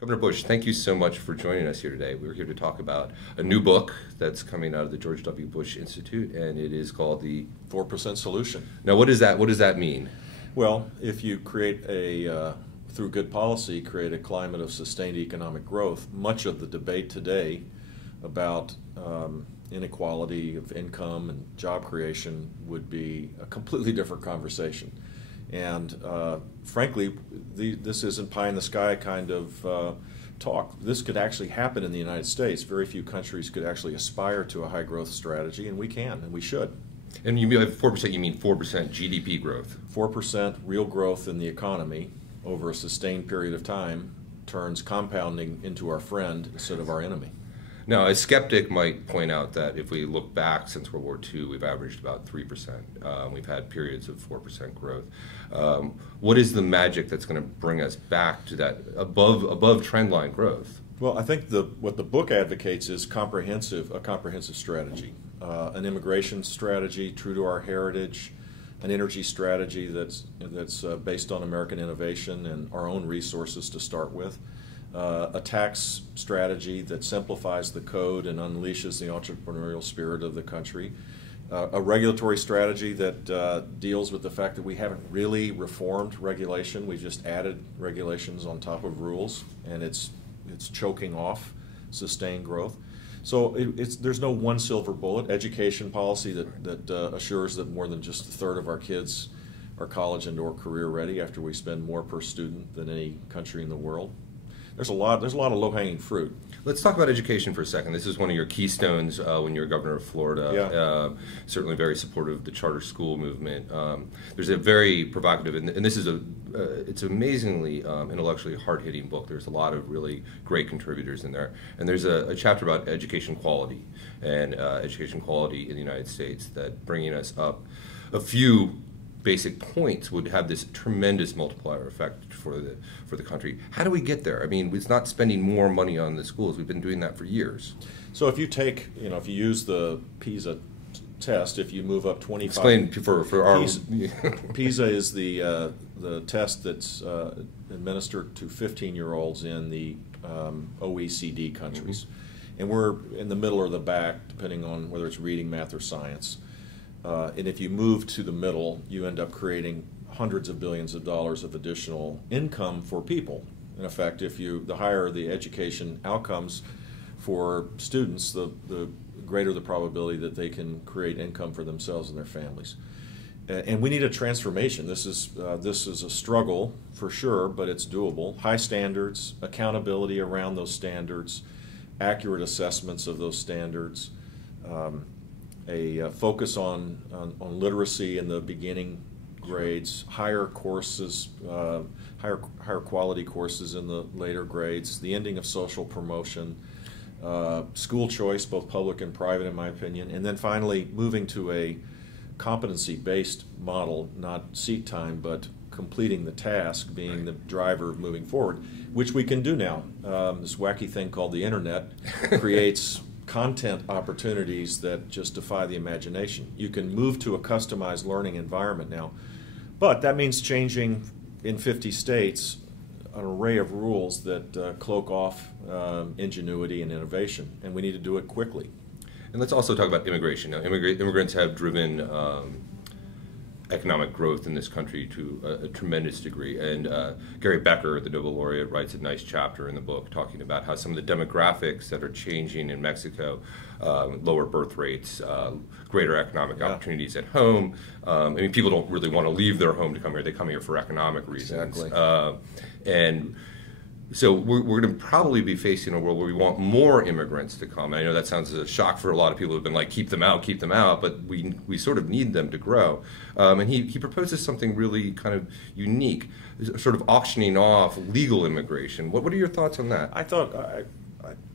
Governor Bush, thank you so much for joining us here today. We're here to talk about a new book that's coming out of the George W. Bush Institute, and it is called the 4% Solution. Now, what does that mean? Well, if you create through good policy, create a climate of sustained economic growth, much of the debate today about inequality of income and job creation would be a completely different conversation. And frankly, this isn't pie in the sky kind of talk. This could actually happen in the United States. Very few countries could actually aspire to a high growth strategy, and we can, and we should. And you mean 4%, you mean 4% GDP growth? 4% real growth in the economy over a sustained period of time turns compounding into our friend instead of our enemy. Now, a skeptic might point out that if we look back since World War II, we've averaged about 3%. We've had periods of 4% growth. What is the magic that's going to bring us back to that above trend line growth? Well, I think what the book advocates is a comprehensive strategy, an immigration strategy true to our heritage, an energy strategy that's based on American innovation and our own resources to start with. A tax strategy that simplifies the code and unleashes the entrepreneurial spirit of the country. A regulatory strategy that deals with the fact that we haven't really reformed regulation. We've just added regulations on top of rules, and it's choking off sustained growth. So there's no one silver bullet. Education policy that assures that more than just a third of our kids are college and or career ready after we spend more per student than any country in the world. There's a lot of low-hanging fruit. Let's talk about education for a second. This is one of your keystones when you were governor of Florida. Yeah. Certainly very supportive of the charter school movement. There's a very provocative, and this is it's amazingly intellectually hard-hitting book. There's a lot of really great contributors in there. And there's a chapter about education quality and education quality in the United States that bringing us up a few basic points would have this tremendous multiplier effect for the country. How do we get there? I mean, it's not spending more money on the schools. We've been doing that for years. So if you take, if you use the PISA test, if you move up 25. Explain for our PISA is the test that's administered to 15-year-olds in the OECD countries, and we're in the middle or the back, depending on whether it's reading, math, or science. And if you move to the middle, you end up creating hundreds of billions of dollars of additional income for people. In effect, the higher the education outcomes for students, the greater the probability that they can create income for themselves and their families. And we need a transformation. This is a struggle for sure, but it's doable. High standards, accountability around those standards, accurate assessments of those standards. A focus on literacy in the beginning grades, higher courses, higher quality courses in the later grades, the ending of social promotion, school choice, both public and private in my opinion, and then finally moving to a competency-based model, not seat time, but completing the task being the driver of moving forward, which we can do now. This wacky thing called the internet creates content opportunities that just defy the imagination. You can move to a customized learning environment now, but that means changing in 50 states an array of rules that cloak off ingenuity and innovation, and we need to do it quickly. And let's also talk about immigration. Now, immigrants have driven economic growth in this country to a tremendous degree. And Gary Becker, the Nobel laureate, writes a nice chapter in the book talking about how some of the demographics that are changing in Mexico, lower birth rates, greater economic opportunities at home. I mean, people don't really want to leave their home to come here. They come here for economic reasons. Exactly. And so we're going to probably be facing a world where we want more immigrants to come. And I know that sounds a shock for a lot of people who've been like, keep them out, but we sort of need them to grow. And he proposes something really kind of unique, sort of auctioning off legal immigration. What are your thoughts on that?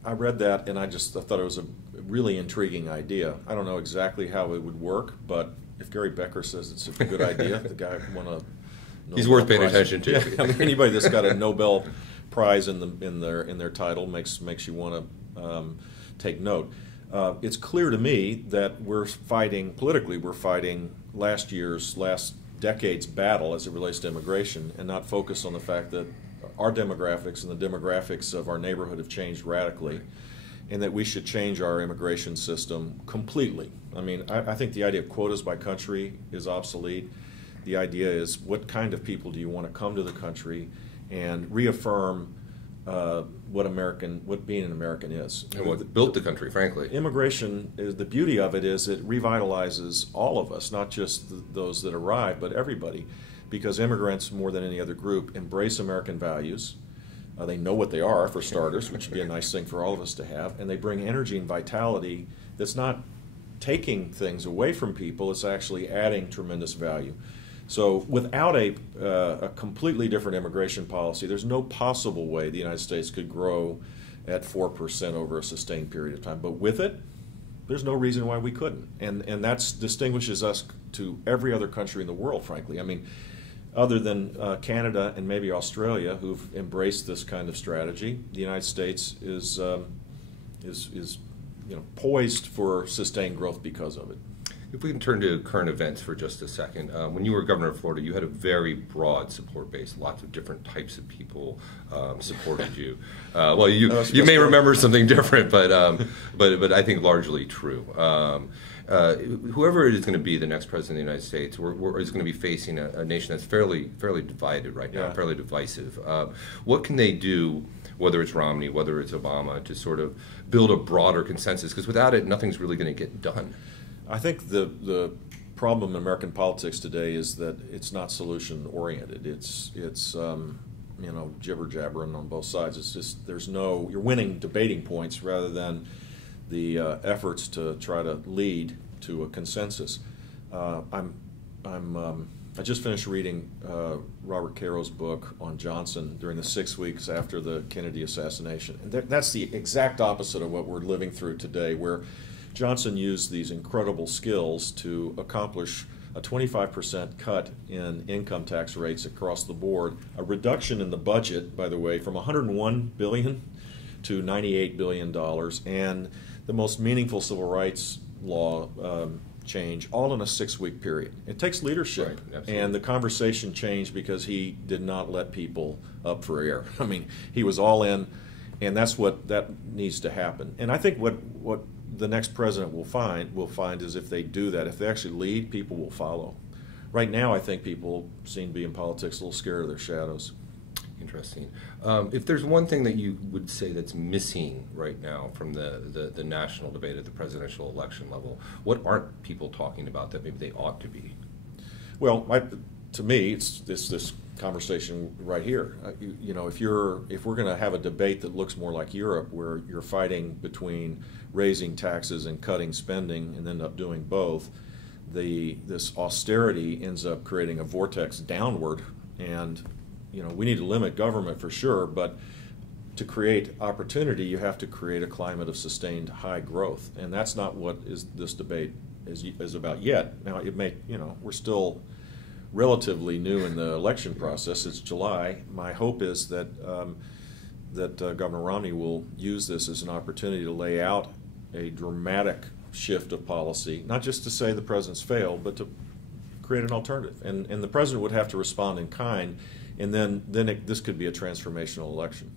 I read that and I thought it was a really intriguing idea. I don't know exactly how it would work, but if Gary Becker says it's a good idea, the guy won a Nobel He's worth paying Prize. attention to. Yeah, I mean, anybody that's got a Nobel Prize in their title makes you want to take note. It's clear to me that we're fighting last decade's battle as it relates to immigration, and not focus on the fact that our demographics and the demographics of our neighborhood have changed radically, and that we should change our immigration system completely. I mean, I think the idea of quotas by country is obsolete. The idea is, what kind of people do you want to come to the country, and reaffirm what being an American is. And what built the country, frankly. Immigration, the beauty of it is it revitalizes all of us, not just those that arrive, but everybody. Because immigrants, more than any other group, embrace American values. They know what they are, for starters, which would be a nice thing for all of us to have. And they bring energy and vitality that's not taking things away from people, it's actually adding tremendous value. So without a completely different immigration policy, there's no possible way the United States could grow at 4% over a sustained period of time. But with it, there's no reason why we couldn't. And that distinguishes us to every other country in the world, frankly. I mean, other than Canada and maybe Australia, who've embraced this kind of strategy, the United States is poised for sustained growth because of it. If we can turn to current events for just a second. When you were governor of Florida, you had a very broad support base. Lots of different types of people supported you. Well, you may remember something different, but I think largely true. Whoever it is going to be the next president of the United States, is going to be facing a nation that's fairly divided right now, fairly divisive. What can they do, whether it's Romney, whether it's Obama, to sort of build a broader consensus? Because without it, nothing's really going to get done. I think the problem in American politics today is that it's not solution oriented. It's jibber jabbering on both sides. It's just you're winning debating points rather than the efforts to try to lead to a consensus. I just finished reading Robert Caro's book on Johnson during the 6 weeks after the Kennedy assassination, and that's the exact opposite of what we're living through today, where Johnson used these incredible skills to accomplish a 25% cut in income tax rates across the board, a reduction in the budget, by the way, from $101 billion to $98 billion, and the most meaningful civil rights law change, all in a 6-week period. It takes leadership, right, and the conversation changed because he did not let people up for air. I mean, he was all in, and that needs to happen. And I think what the next president will find is, if they do that, if they actually lead, people will follow. Right now, I think people seem to be in politics a little scared of their shadows. Interesting. If there's one thing that you would say that's missing right now from the national debate at the presidential election level, what aren't people talking about that maybe they ought to be? Well, to me, it's this conversation right here. If we're going to have a debate that looks more like Europe, where you're fighting between raising taxes and cutting spending and end up doing both, this austerity ends up creating a vortex downward. And we need to limit government for sure, but to create opportunity, you have to create a climate of sustained high growth, and that's not what this debate is about yet. Now, it may, we're still relatively new in the election process. It's July. My hope is that Governor Romney will use this as an opportunity to lay out a dramatic shift of policy, not just to say the president's failed, but to create an alternative. And the president would have to respond in kind, and then this could be a transformational election.